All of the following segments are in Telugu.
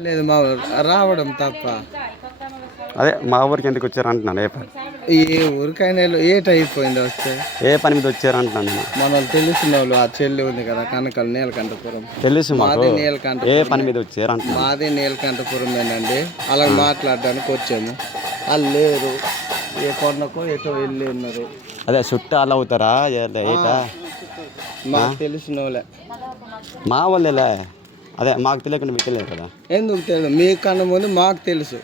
లేదు మా రావడం తప్ప. అదే మా ఊరికి ఎందుకు వచ్చారు అంటున్నాను. ఏ ఊరికైనా ఏటైపోయింది వస్తే ఏ పని మీద వచ్చారు అంటున్నాను నేను. మన వాళ్ళు తెలిసిన వాళ్ళు ఆ చెల్లి ఉంది కదా కనకలు నీలకంఠపురం. తెలుసు మాకు. మాది ఏ నీలకంఠపురం. పని మీద వచ్చారు అంటున్నాను. మాది నీలకంఠపురమేనండి. అలా మాట్లాడడానికి వచ్చాము. వాళ్ళు లేరు, ఏ కొండకో ఎటో వెళ్ళి ఉన్నారు. అదే చుట్టాలు అవుతారా ఏటా? మాకు తెలిసిన వాళ్ళే. మా వాళ్ళేలే. అదే మాకు తెలియకుండా మీకు తెలియదు కదా. ఎందుకు తెలియదు? మీకన్నా ముందు మాకు తెలుసు.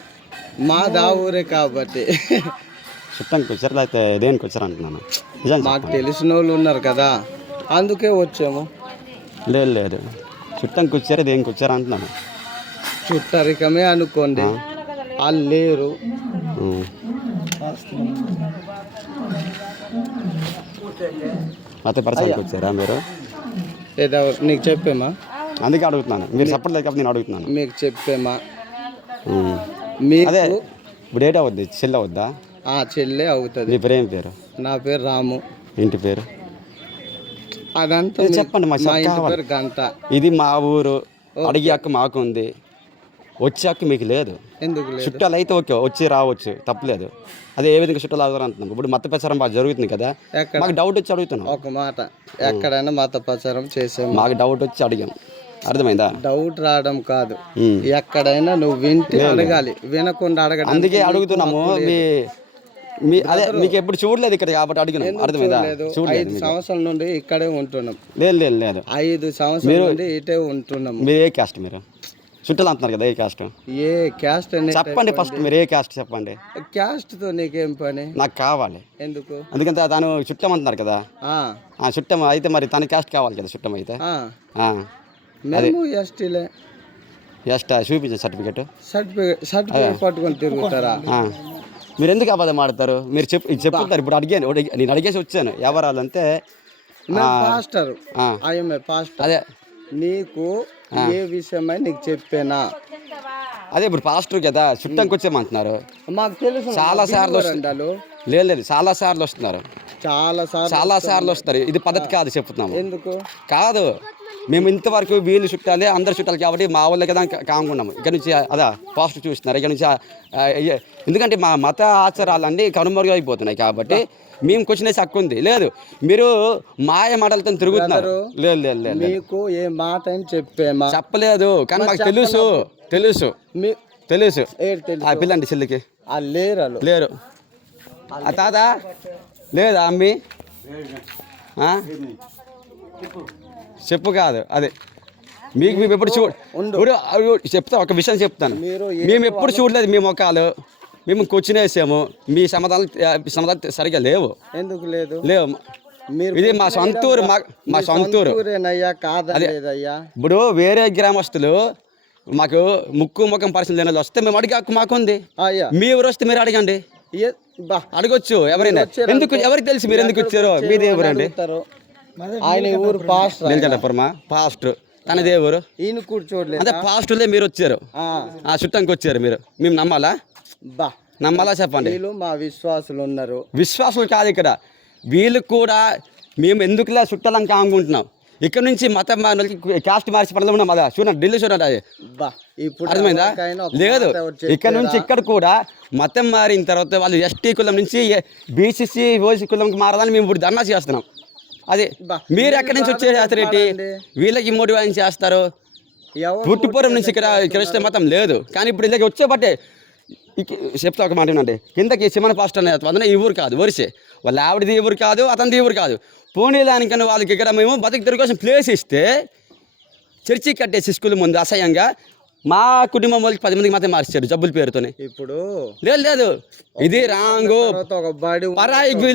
మా దా ఊరే కాబట్టి. చుట్టానికి వచ్చారు లేకపోతే దేనికి వచ్చారు అంటున్నాను. నిజం మాకు తెలిసిన వాళ్ళు ఉన్నారు కదా, అందుకే వచ్చాము. లేదు లేదు, చుట్టానికి వచ్చారు దేనికి వచ్చారు అంటున్నాను. చుట్టరికమే అనుకోండి, వాళ్ళు లేరు. అయితే పరిసరానికి వచ్చారా మీరు? లేదా నీకు చెప్పేమా? అందుకే అడుగుతున్నాను. మీరు సపోర్ట్ లేదు కాబట్టి నేను అడుగుతున్నాను. మీకు చెప్పేమా? అదే ఇప్పుడు ఏటా అవుద్ది? చెల్లి అవుద్దా? చెల్లె అవుతుంది. మీ పేరు ఏం పేరు? నా పేరు రాము. ఇంటి పేరు అదంతా చెప్పండి. మా ఇంటి పేరు గంట. ఇది మా ఊరు. అడిగే హక్కు మాకు ఉంది, వచ్చే హక్కు మీకు లేదు. ఎందుకు లేదు? చుట్టాలు అయితే ఓకే, వచ్చి రావచ్చు, తప్పలేదు. అదే ఏ విధంగా చుట్టాలు అవుతారు అంటున్నాం. ఇప్పుడు మత ప్రచారం బాగా జరుగుతుంది కదా, మాకు డౌట్ వచ్చి అడుగుతున్నాం. ఒక మాట, ఎక్కడైనా మత ప్రచారం చేసాము, మాకు డౌట్ వచ్చి అడిగాం. అర్థమైందా? డౌట్ రావడం కాదు, ఎక్కడైనా నువ్వు వింటే అడగాలి, వినకుండా అడగడం. అందుకే అడుగుతున్నాము. మీ అదే మీకు ఎప్పుడు చూడలేదు ఇక్కడ కాబట్టి అడిగినాం. అర్థమైందా? 5 సంవత్సరాల నుండి ఇక్కడే ఉంటున్నాం. లేదు లేదు లేదు, 5 సంవత్సరాల నుండి ఇటే ఉంటున్నాము. మీరు ఏ క్యాస్ట్? మీరు చుట్టాలు అంటున్నారు కదా, ఏ క్యాస్ట్? ఏ క్యాస్ట్ చెప్పండి ఫస్ట్. మీరు ఏ క్యాస్ట్ చెప్పండి. క్యాస్ట్ తో నీకేం పని? నాకు కావాలి. ఎందుకు? ఎందుకంటే తను చుట్టం అంటున్నారు కదా. చుట్టం అయితే మరి తన క్యాస్ట్ కావాలి కదా. చుట్టం అయితే మేము ఎస్టీలే. ఎస్టా? చూపించండి సర్టిఫికేట్. సర్టిఫికేట్ పట్టుకొని తిరుగుతారా? మీరు ఎందుకు అబద్ధం ఆడతారు? మీరు చెప్పుతారు. ఇప్పుడు అడిగాను, నేను అడిగేసి వచ్చాను. ఎవరాలంటే పాస్టర్. అదే నీకు ఏ విషయమై నీకు చెప్పానా? అదే ఇప్పుడు పాస్టర్ కదా, చుట్టానికి వచ్చేమంటున్నారు. మాకు తెలుసు. చాలా సార్లు లేదు లేదు, చాలా సార్లు వస్తున్నారు. చాలా సార్లు వస్తారు. ఇది పద్ధతి కాదు చెప్తున్నాము. ఎందుకు కాదు? మేము ఇంతవరకు వీళ్ళు చుట్టాలి, అందరు చుట్టాలి కాబట్టి మా వాళ్ళే కదా కానుకున్నాము. ఇక్కడ నుంచి అదా పాజిటివ్ చూస్తున్నారు. ఇక్కడ నుంచి ఎందుకంటే మా మత ఆచారాలన్నీ కనుమరుగైపోతున్నాయి కాబట్టి మేము క్వశ్చన్ వేసి హక్కు ఉంది. లేదు, మీరు మాయ మాటలతో తిరుగుతున్నారు. లేదు లేదు లేదు, మీకు ఏ మాట అని చెప్పలేదు. కానీ మాకు తెలుసు తెలుసు తెలుసు. పిల్లండి చెల్లికి లేరు. తాత లేదా? అమ్మి చెప్పు కాదు. అదే మీకు మేము ఎప్పుడు చెప్తా. ఒక విషయం చెప్తాను. మేము ఎప్పుడు చూడలేదు మీ ముఖాలు. మేము క్వశ్చన్ వేసాము, మీ సమాధానం సరిగా లేవు. ఎందుకు లేవు? ఇది మా సొంతూరు. మా సొంతూరు. ఇప్పుడు వేరే గ్రామస్తులు మాకు ముఖం పరిస్థితి లేని వస్తే మేము అడిగే హక్కు మాకుంది. మీ ఊరు వస్తే మీరు అడగండి, అడగొచ్చు ఎవరైనా. ఎందుకు? ఎవరికి తెలుసు మీరు ఎందుకు వచ్చారో? మీ దేవురు అండి. ఆయన ఊరు నీలకంఠపురమా? పాస్టర్ తన దేవురు. ఈయన కూర్చోట్లేదు. అదే పాస్టర్లే మీరు వచ్చారు, ఆ చుట్టానికి వచ్చారు. మీరు మేము నమ్మాలా? నమ్మాలా చెప్పండి. మా విశ్వాసులు ఉన్నారు. విశ్వాసులు కాదు ఇక్కడ, వీళ్ళు కూడా మేము ఎందుకులే చుట్టాలని కానుకుంటున్నాం. ఇక్కడ నుంచి మతం క్యాస్ట్ మార్చి పడదాం. అదా చూడండి, ఢిల్లీ చూడండి. అది అర్థమైందా? లేదు, ఇక్కడ నుంచి ఇక్కడ కూడా మతం మారిన తర్వాత వాళ్ళు ఎస్టీ కులం నుంచి బీసీసీ ఓసీ కులంకి మారదని మేము ఇప్పుడు ధర్నా చేస్తున్నాం. అదే మీరు ఎక్కడి నుంచి వచ్చేసేటి వీళ్ళకి మోటివేషన్ చేస్తారు. పుట్టుపురం నుంచి ఇక్కడ క్రైస్తవ మతం లేదు, కానీ ఇప్పుడు ఇళ్ళకి వచ్చేబట్టే. చెప్తా ఒక మాట అండి. కిందకి సిమన పాస్టర్ అనే ఈ ఊరు కాదు, వరిసే వాళ్ళ ఆవిడది ఈ ఊరు కాదు, అతనిది ఈ ఊరు కాదు. పోనీ దానికన్నా వాళ్ళకి ఇక్కడ మేము బతుకు తిరిగి కోసం ప్లేస్ ఇస్తే చర్చి కట్టేసి స్కూల్ ముందు అసహ్యంగా మా కుటుంబం వాళ్ళకి 10 మందికి మాత్రం మార్చారు జబ్బుల పేరుతోనే. ఇప్పుడు లేదు, ఇది రాంగు పరాయి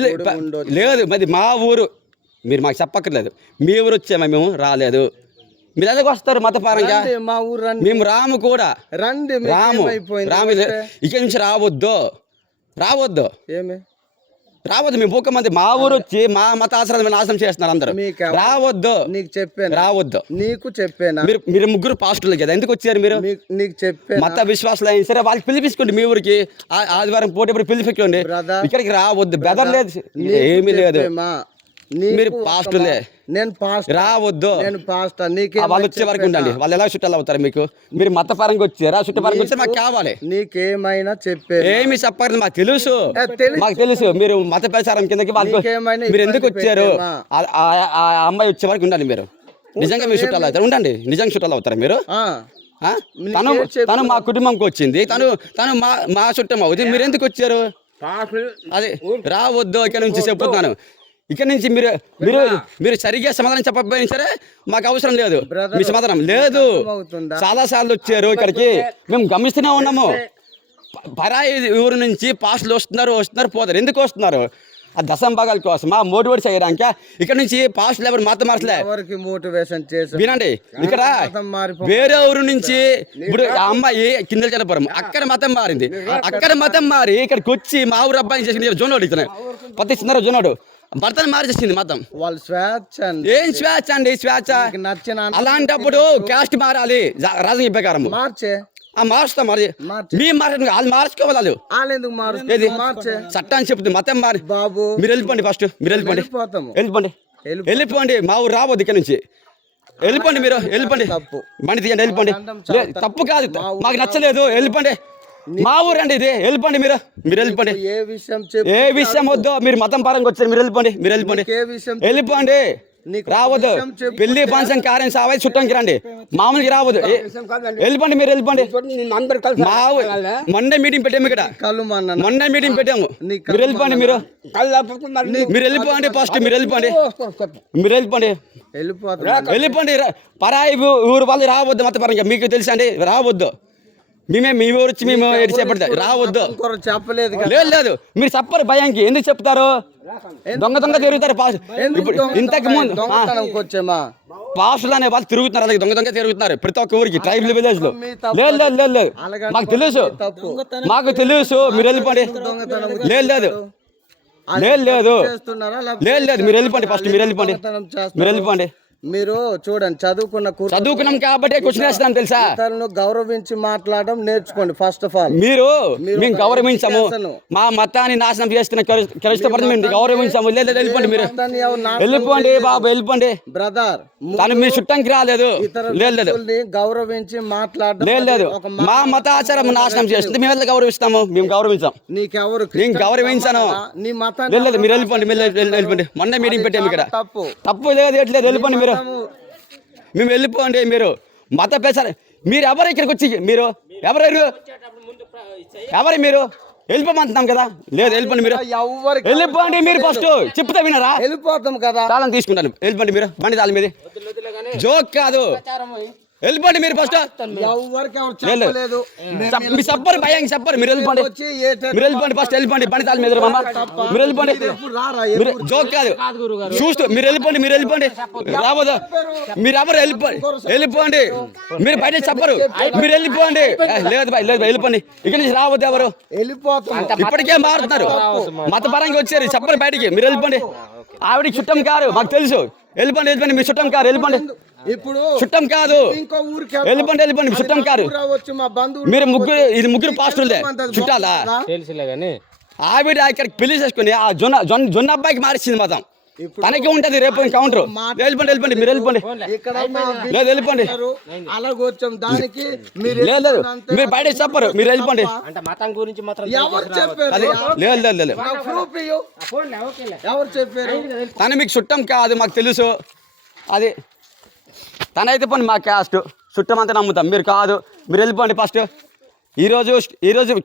లేదు. మరి మా ఊరు మీరు మాకు చెప్పక్కర్లేదు. మీ ఊరు వచ్చామా? మేము రాలేదు. మీరు ఎందుకు వస్తారు మతపరంగా? మా ఊరు మేము రాము కూడా. రండి, రాము ఇక్కడి నుంచి రావద్దు. రావద్దు. మేము ఒక్క మంది మా ఊరు వచ్చి మా మత ఆశ్రమం నాశనం చేస్తున్నారు అందరూ. రావద్దు. నీకు చెప్పాను. రావద్దు. నీకు చెప్పాను. మీరు ముగ్గురు పాస్టర్లు కదా, ఎందుకు వచ్చారు మీరు? నీకు చెప్పాను. మత విశ్వాసాలు అయినా సరే వాళ్ళకి పిలిపించుకోండి. మీ ఊరికి ఆదివారం పోటీ పిలిపించుకోండి. ఇక్కడికి రావద్దు. బెదర్ లేదు, ఏమీ లేదు. మీరు పాస్టర్లే నేను పాస్టర్, రావద్దు. నేను పాస్టర్. నీకే వాళ్ళు వచ్చే వరకు ఉండండి. వాళ్ళు ఎలా చుట్టాలు అవుతారు మీకు? మీరు మతపరంగా వచ్చారా? చుట్టపరంగా వచ్చి మాకు కావాలి. నీకేమైనా చెప్పే ఏమి చెప్పారు? మాకు తెలుసు, తెలుసు. మాకు తెలుసు. మీరు మత ప్రచారం కిందకి వాళ్ళు నీకేమైనా మీరు ఎందుకు ఇబ్బంది వచ్చారు? పెట్టేమా? ఆ అమ్మాయి వచ్చే వరకు ఉండండి. మీరు నిజంగా మీరు చుట్టాలు అవుతారు. ఉండండి, నిజంగా చుట్టాలు అవుతారా మీరు? ఆ? తను మా కుటుంబంకి వచ్చింది, తను మా చుట్టం అవుతుంది. మీరు ఎందుకు వచ్చారు? అదే రావద్దు. ఇక్కడ నుంచి చెప్తున్నాను. ఇక్కడ నుంచి మీరు మీరు మీరు సరిగ్గా సమాధానం చెప్పకపోయినా సరే మాకు అవసరం లేదు. మీ సమాధానం లేదు. చాలా సార్లు వచ్చారు ఇక్కడికి, మేము గమనిస్తూనే ఉన్నాము. పరాయి ఊరు నుంచి పాస్టులు వస్తున్నారు పోతారు. ఎందుకు వస్తున్నారు? ఆ దశంభాగాల కోసం, ఆ మోటివేట్ చేయడానికి. ఇక్కడ నుంచి పాస్టులు ఎవరు మతం మార్చలే. ఎవరికి మోటివేషన్ చేసి వినండి, ఇక్కడ వేరే ఊరు నుంచి ఇప్పుడు ఆ అమ్మాయి కిందలు చనిపోవడం, అక్కడ మతం మారింది. అక్కడ మతం మారి ఇక్కడికి వచ్చి మా ఊరు అబ్బాయి చేసి జోనోడు ఇతను పత్తిస్తున్నారు. జోనోడు భర్తను మార్చేసింది మతం. వాళ్ళు స్వేచ్ఛ. ఏం స్వేచ్ఛ అండి? స్వేచ్ఛ నచ్చిన అలాంటప్పుడు క్యాస్ట్ మారాలి రాజకీయ ప్రకారం. మార్చే మారుస్తాం. మరి మీ మార్చండి, వాళ్ళు మార్చుకోవాలి. చట్టాన్ని చెప్తుంది మతం మారి. బాబు మీరు వెళ్ళిపోండి, ఫస్ట్ మీరు వెళ్ళిపోండి. మా ఊరు రావద్దు ఇక్కడ నుంచి. వెళ్ళిపోండి, మీరు వెళ్ళిపోండి. బండి తీయండి, వెళ్ళిపోండి. తప్పు కాదు, మాకు నచ్చలేదు. వెళ్ళిపోండి. మా ఊరు అండి ఇది. వెళ్ళిపోండి, మీరు వెళ్ళిపోండి. ఏ విషయం వద్దు. మీరు మతం పరంగా వచ్చారు. మీరు వెళ్ళిపోండి. వెళ్ళిపోండి. రావద్దు. పెళ్లి ఫంక్షన్ కార్యం సావై చుట్టానికి రండి, మామూలుకి రావద్దు. వెళ్ళిపోండి, మీరు వెళ్ళిపోండి. మండే మీటింగ్ పెట్టాము ఇక్కడ. మండే మీటింగ్ పెట్టాము. మీరు వెళ్ళిపోండి. మీరు వెళ్ళిపోండి. ఫస్ట్ మీరు వెళ్ళిపోండి. పరాయి ఊరు వాళ్ళు రావద్దు. మత పరంగా మీకు తెలుసా అండి? రావద్దు. మీ ఊరు వచ్చి మేము చేపడతా రావద్దు. చెప్పలేదు. లేదు, మీరు చెప్పరు భయానికి. ఎందుకు చెప్తారు? దొంగ తిరుగుతారు. ఇప్పుడు ఇంతకు ముందు పాస్టులు అనే వాళ్ళు తిరుగుతున్నారు, అలాగే దొంగ తిరుగుతున్నారు ప్రతి ఒక్క ఊరికి, ట్రైబల్ విలేజ్ లో. లేదు, మాకు తెలుసు. మీరు వెళ్ళిపోండి. లేదు, మీరు వెళ్ళిపోండి. ఫస్ట్ మీరు వెళ్ళిపోండి. మీరు చూడండి, చదువుకున్నాం కాబట్టి క్వశ్చన్ వేస్తాను తెలుసా? ఇతరులను గౌరవించి మాట్లాడడం నేర్చుకోండి ఫస్ట్ ఆఫ్ ఆల్. మేము గౌరవించాము. మా మతాన్ని నాశనం చేస్తున్న క్రైస్తవ మేము గౌరవించాము. లేదు, వెళ్ళిపోండి. మీరు వెళ్ళిపోండి బాబు, వెళ్ళిపోండి. బ్రదర్, తను మీ చుట్టానికి రాలేదు. లేదు, గౌరవించి మాట్లాడడం. లేదు, మా మతాచారం నాశనం చేస్తుంది. మేము ఎలా గౌరవిస్తాము? మేము గౌరవించాం. నీకెవరు? నేను గౌరవించాను. నీ మతాన్ని. లేదు, మీరు వెళ్ళిపోండి. మొన్న మీటింగ్ పెట్టాము ఇక్కడ. తప్పు లేదు, ఎట్లేదు. వెళ్ళిపోండి. మేము వెళ్ళిపోండి. మీరు మత పేసారు. మీరు ఎవరు ఇక్కడికి వచ్చి? మీరు ఎవరు మీరు? వెళ్ళిపోమంటున్నాం కదా. లేదు, వెళ్ళిపోండి. మీరు వెళ్ళిపోండి. మీరు ఫస్ట్ చెప్తా వినరా? వెళ్ళిపోతాం కదా. తాళం తీసుకుంటాను. వెళ్ళిపోండి. మీరు బండి తాళం మీద జోక్ కాదు. వెళ్ళిపోండి. మీరు ఫస్ట్ మీ చెప్పరు భయం చెప్పరు. మీరు వెళ్ళిపోండి. ఫస్ట్ వెళ్ళిపోండి. బండి తాళం మీద మీరు వెళ్ళిపోండి. జోక్ కాదు, చూస్తూ మీరు వెళ్ళిపోండి. రావద్దు. మీరు ఎవరు? వెళ్ళిపోండి. మీరు బయట చెప్పరు. మీరు వెళ్ళిపోండి. లేదు, వెళ్ళిపోండి. ఇక్కడ నుంచి రావద్దు. ఎవరు? ఇప్పటికే మారుతున్నారు. మతపరంగా వచ్చారు. చెప్పరు బయటికి. మీరు వెళ్ళిపోండి. ఆవిడ చుట్టం కారు, మాకు తెలుసు. వెళ్ళిపోండి. మీ చుట్టం కారు. వెళ్ళిపోండి. ఇప్పుడు చుట్టం కాదు. వెళ్ళిపోండి. చుట్టం కారు. మీరు ముగ్గురు పాస్టర్లే చుట్టాలా? ఆవిడ ఇక్కడికి పెళ్లి చేసుకుని ఆ జొన్న అబ్బాయికి మారిస్తుంది మతం. తనకి ఉంటది రేపు కౌంటర్. వెళ్ళిపోండి. మీరు వెళ్ళిపోండి. లేదు, వెళ్ళిపోండి. లేదు, మీరు బయట చెప్పరు. మీరు వెళ్ళిపోండి. లేదు, తను మీకు చుట్టం కాదు, మాకు తెలుసు. అది తనైతే పోనీ మా క్యాస్ట్ చుట్టం అంతా నమ్ముతాం. మీరు కాదు. మీరు వెళ్ళిపోండి. ఫస్ట్ ఈరోజు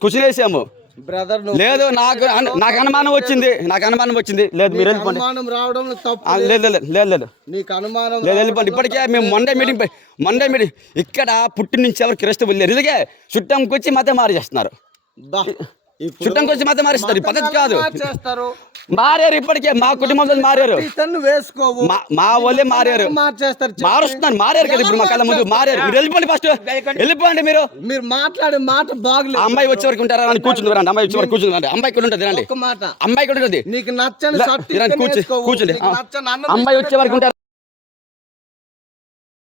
క్వశ్చన్ వేసాము. లేదు, నాకు అనుమానం వచ్చింది. లేదు, మీరు వెళ్ళిపోండి. లేదు, వెళ్ళిపోండి. ఇప్పటికే మేము మండే మీటింగ్ ఇక్కడ పుట్టి నుంచి ఎవరు క్రైస్తవులు లేరు. ఇదిగే చుట్టంకి వచ్చి మతం మారేస్తున్నారు. చుట్టంకి వచ్చి మతం మారేస్తారు. పద్ధతి కాదు. మారారు. ఇప్పటికే మా కుటుంబంలో మారారు. మా వాళ్ళే మారారు. మారుస్తున్నారు కదా. ఇప్పుడు మా కళ్ళ ముందు మారారు. మీరు వెళ్ళిపోండి. ఫస్ట్ వెళ్ళిపోండి. మీరు మాట్లాడే మాట బాగలేదు. అమ్మాయి వచ్చే వరకు ఉంటారా? కూర్చుంది. అమ్మాయి వచ్చే వరకు కూర్చుంది. అమ్మాయి ఇక్కడ ఉంటుంది. రండి. అమ్మాయి ఇక్కడ ఉంటుంది. నీకు నచ్చని కూర్చోండి. అమ్మాయి వచ్చే వరకు ఉంటారు.